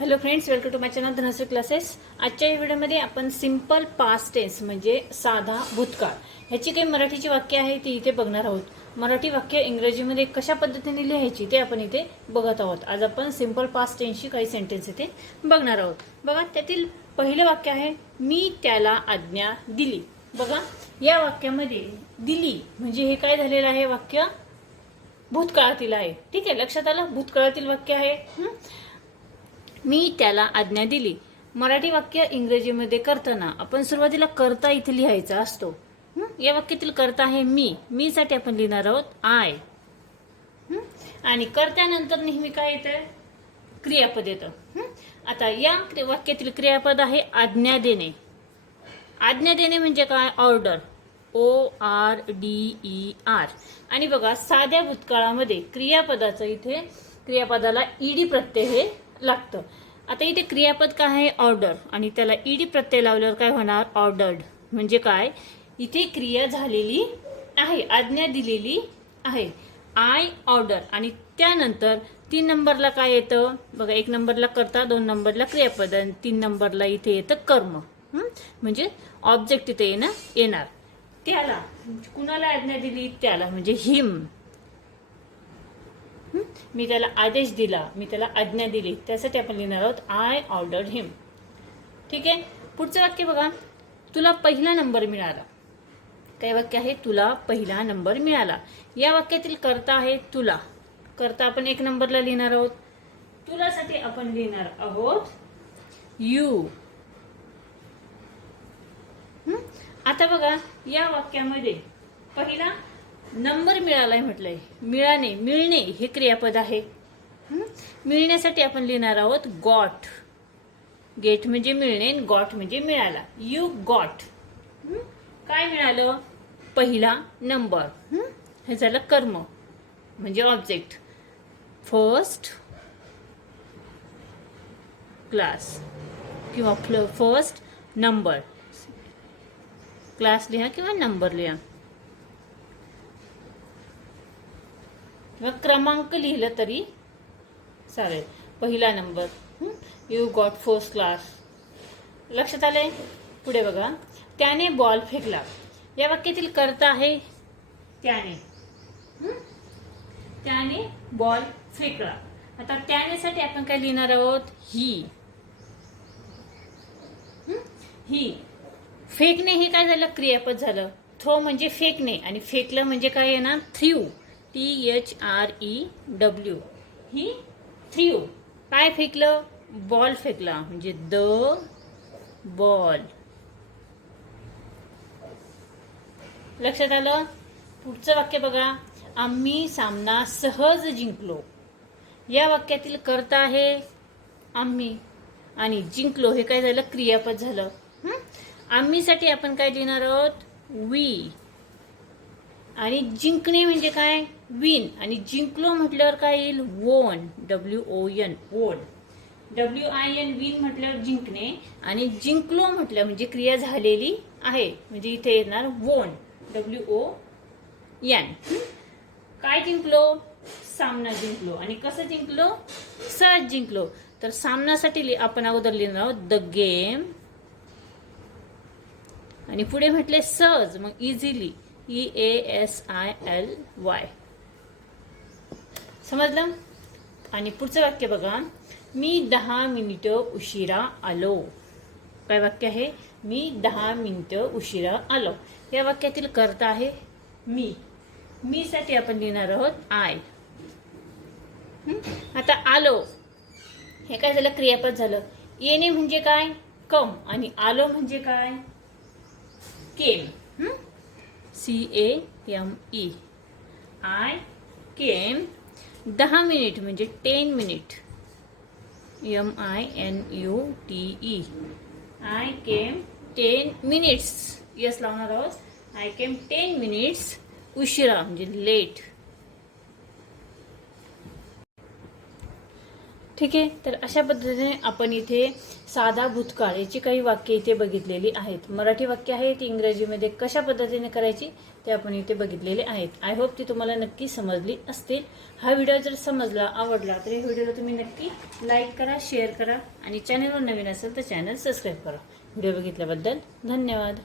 Hello friends welcome to my channel Dhanashree classes आजच्या या व्हिडिओमध्ये आपण सिंपल पास्ट टेन्स म्हणजे साधा भूतकाळ. ह्याची काही मराठीची वाक्य आहे ती इथे बघणार आहोत. मराठी वाक्य इंग्रजीमध्ये कशा पद्धतीने लिहायची ते आपण इथे बघत आहोत. आज आपण सिंपल पास्ट टेन्सची काही सेंटेन्स इथे बघणार आहोत. बघा त्यातील पहिलं वाक्य आहे मी त्याला आज्ञा दिली. बघा या वाक्यामध्ये दिली म्हणजे हे काय झालेलं आहे वाक्य? भूतकाळातील आहे. ठीक आहे लक्षात आलं? भूतकाळातील वाक्य आहे. मी त्याला आज्ञा दिली. मराठी वाक्य इंग्रजीमध्ये करताना आपण सुरुवातीला करता इथे लिहायचा असतो. या वाक्यातील करता आहे मी. मी साठी आपण लिहिणार आहोत आय. आणि कर्त्यानंतर नेहमी काय येतं क्रियापद येतं. आता या वाक्यातील क्रियापद आहे आज्ञा देणे. आज्ञा देणे म्हणजे काय? Order. O R D E R. आणि बघा साध्या भूतकाळामध्ये क्रियापदाचं इथे क्रियापदाला ईडी प्रत्यय हे लागतं. आता इथे क्रियापद काय आहे? ऑर्डर. आणि त्याला ईडी प्रत्यय लावल्यावर काय होणार? ऑर्डर्ड. म्हणजे काय? इथे क्रिया झालेली आहे. आज्ञा दिलेली आहे. I order. आणि त्यानंतर तीन नंबरला काय येतं? बघा एक नंबरला करता दोन नंबरला क्रियापद आणि तीन नंबरला इथे येतं कर्म. म्हणजे ऑब्जेक्ट इथे येणं येणार. त्याला कुणाला आज्ञा दिली? त्याला. म्हणजे हिम मी त्याला आदेश दिला मी त्याला आज्ञा दिली. त्यासाठी आपण लिहिणार आहोत आय ऑर्डर हिम ठीक आहे? पुढचं वाक्य बघा. तुला पहिला नंबर मिळाला. काय वाक्य आहे? तुला पहिला नंबर मिळाला. या वाक्यातील कर्ता आहे तुला. कर्ता आपण एक नंबरला लिहिणार आहोत. तुलासाठी आपण लिहिणार आहोत यू आता बघा या वाक्यामध्ये पहिला नंबर मिळालाय म्हटलंय. मिळाणे मिळणे हे क्रियापद आहे. मिळण्यासाठी आपण लिहिणार आहोत गॉट. गेट म्हणजे मिळणे गॉट म्हणजे मिळाला. You got. काय मिळालं? पहिला नंबर. हे? झालं कर्म म्हणजे ऑब्जेक्ट. फर्स्ट क्लास किंवा फर्स्ट नंबर. क्लास लिहा किंवा नंबर लिहा. किंवा क्रमांक लिहिलं तरी चालेल. पहिला number. You got first class लक्षात आले पुढे बघा. त्याने बॉल फेकला. या वाक्यातील कर्ता आहे त्याने. त्याने बॉल फेकला. आता त्यानेसाठी आपण काय लिहिणार आहोत? ही? ही फेकणे हे काय झालं? क्रियापद झालं. थ्रो म्हणजे फेकणे आणि फेकलं म्हणजे काय येणार threw T H R E W ही थ्री ओ काय फेकलं? बॉल फेकला. म्हणजे द बॉल लक्षात आलं? पुढचं वाक्य बघा. आम्ही सामना सहज जिंकलो. या वाक्यातील कर्ता आहे आम्ही. आणि जिंकलो. हे काय झालं? क्रियापद झालं. आम्हीसाठी आपण काय लिहिणार आहोत? वी आणि जिंकणे म्हणजे काय? विन आणि जिंकलो म्हटल्यावर काय येईल? Won W O N won W I N win म्हटल्यावर जिंकणे. आणि जिंकलो म्हटलं म्हणजे क्रिया झालेली आहे. म्हणजे इथे येणार वोन डब्ल्यू ओ एन काय जिंकलो? सामना जिंकलो. आणि कसं जिंकलो? सहज जिंकलो. तर सामनासाठी लि- आपण अगोदर लिहिणार आहोत द गेम आणि पुढे म्हटले सहज. मग easily E A S I L Y समजलं? आणि पुढचं वाक्य बघा. मी दहा मिनिटं उशिरा आलो. काय वाक्य आहे? मी दहा मिनिटं उशिरा आलो. या वाक्यातील करता आहे मी. मी साठी आपण लिहिणार आहोत आय. आता आलो. हे काय झालं? क्रियापद झालं. येणे म्हणजे काय? कम. आणि आलो म्हणजे काय? Came. C A M E. I came दहा मिनिट म्हणजे ten minute. M I N U T E I came ten minutes yes, लावणार आहोत. आय केम टेन मिनिट्स उशिरा, म्हणजे लेट ठीक आहे? तर अशा पद्धतीने आपण इथे साधा भूतकाळ याची काही वाक्य इथे बघितलेली आहेत. मराठी वाक्य आहे ती इंग्रजीमध्ये कशा पद्धतीने करायची ते आपण इथे बघितलेले आहेत. आय होप ती तुम्हाला नक्की समजली असतील. हा व्हिडिओ जर समजला आवडला तर या व्हिडिओला तुम्ही नक्की लाईक करा शेअर करा आणि चॅनलवर नवीन असेल तर चॅनल सबस्क्राईब करा. व्हिडिओ बघितल्याबद्दल धन्यवाद.